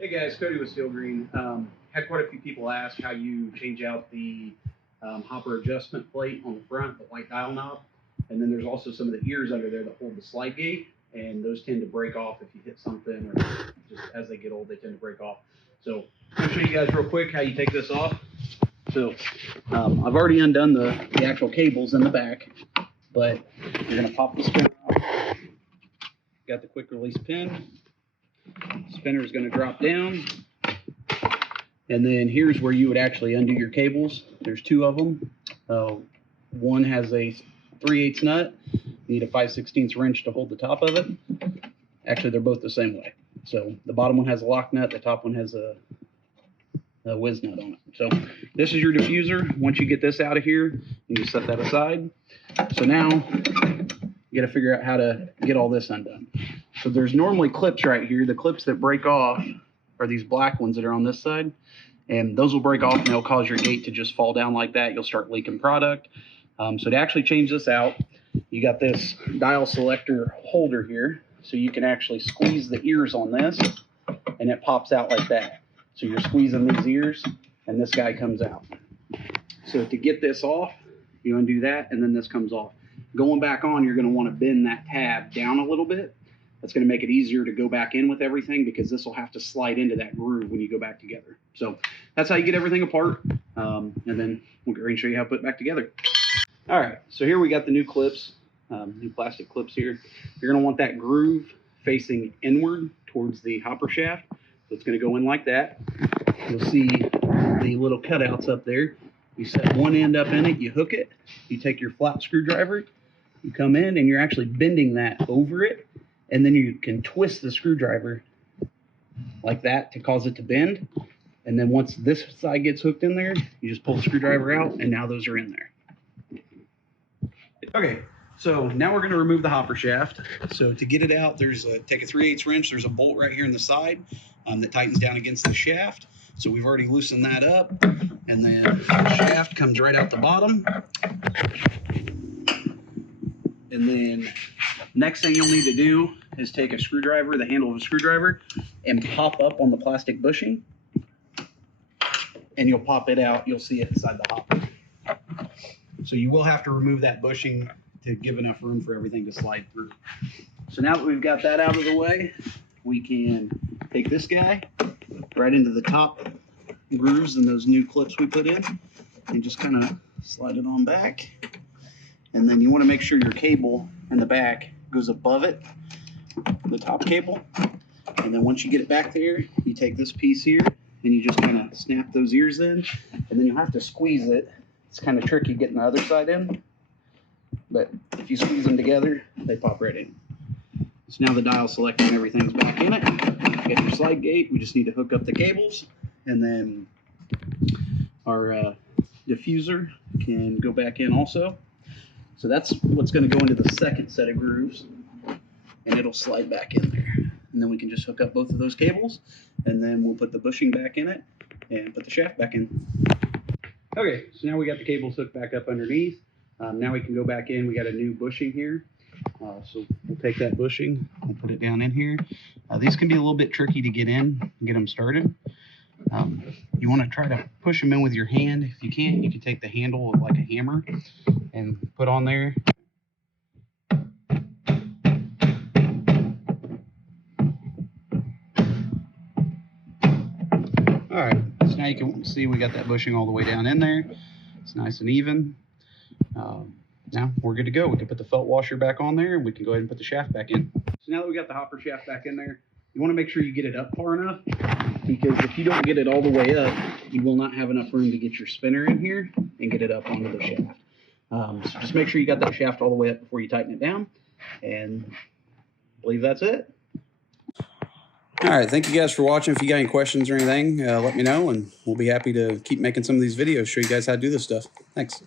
Hey guys, Kodi with Steel Green. Had quite a few people ask how you change out the hopper adjustment plate on the front, the white dial knob. And then there's also some of the ears under there that hold the slide gate, and those tend to break off if you hit something, or just as they get old, they tend to break off. So I'll show you guys real quick how you take this off. So I've already undone the actual cables in the back, but you're gonna pop the spinner off. Got the quick release pin. Spinner is going to drop down, and then here's where you would actually undo your cables. There's two of them. One has a 3/8 nut. You need a 5/16 wrench to hold the top of it. Actually, they're both the same way. So the bottom one has a lock nut, the top one has a whiz nut on it. So this is your diffuser. Once you get this out of here, you just set that aside. So now you got to figure out how to get all this undone. So there's normally clips right here. The clips that break off are these black ones that are on this side, and those will break off and they'll cause your gate to just fall down like that. You'll start leaking product. So to actually change this out, you got this dial selector holder here, so you can actually squeeze the ears on this and it pops out like that. So you're squeezing these ears and this guy comes out. So to get this off, you undo that and then this comes off. Going back on, you're going to want to bend that tab down a little bit. That's going to make it easier to go back in with everything, because this will have to slide into that groove when you go back together. So that's how you get everything apart. And then we'll get ready to show you how to put it back together. All right, so here we got the new clips, new plastic clips here. You're going to want that groove facing inward towards the hopper shaft. So it's going to go in like that. You'll see the little cutouts up there. You set one end up in it, you hook it, you take your flat screwdriver, you come in and you're actually bending that over it, and then you can twist the screwdriver like that to cause it to bend. And then once this side gets hooked in there, you just pull the screwdriver out, and now those are in there. Okay, so now we're going to remove the hopper shaft. So to get it out, take a 3/8 wrench. There's a bolt right here in the side that tightens down against the shaft. So we've already loosened that up, and then the shaft comes right out the bottom. And then next thing you'll need to do is take a screwdriver, the handle of a screwdriver, and pop up on the plastic bushing, and you'll pop it out. You'll see it inside the hopper. So you will have to remove that bushing to give enough room for everything to slide through. So now that we've got that out of the way, we can take this guy right into the top grooves and those new clips we put in, and just kind of slide it on back. And then you want to make sure your cable in the back goes above it, the top cable. And then once you get it back there, you take this piece here and you just kind of snap those ears in, and then you'll have to squeeze it. It's kind of tricky getting the other side in, but if you squeeze them together, they pop right in. So now the dial selector and everything's back in it. Get your slide gate. We just need to hook up the cables, and then our diffuser can go back in also. So that's what's going to go into the second set of grooves, and it'll slide back in there. And then we can just hook up both of those cables, and then we'll put the bushing back in it and put the shaft back in. Okay, so now we got the cables hooked back up underneath. Now we can go back in. We got a new bushing here. So we'll take that bushing and put it down in here. These can be a little bit tricky to get in and get them started. You want to try to push them in with your hand. If you can't, you can take the handle like a hammer and put on there. All right, so now you can see we got that bushing all the way down in there. It's nice and even. Now we're good to go. We can put the felt washer back on there, and we can go ahead and put the shaft back in. So now that we got the hopper shaft back in there, you want to make sure you get it up far enough, because if you don't get it all the way up, you will not have enough room to get your spinner in here and get it up onto the shaft. So just make sure you got that shaft all the way up before you tighten it down, and I believe that's it. All right, thank you guys for watching. If you got any questions or anything, let me know, and we'll be happy to keep making some of these videos, show you guys how to do this stuff. Thanks.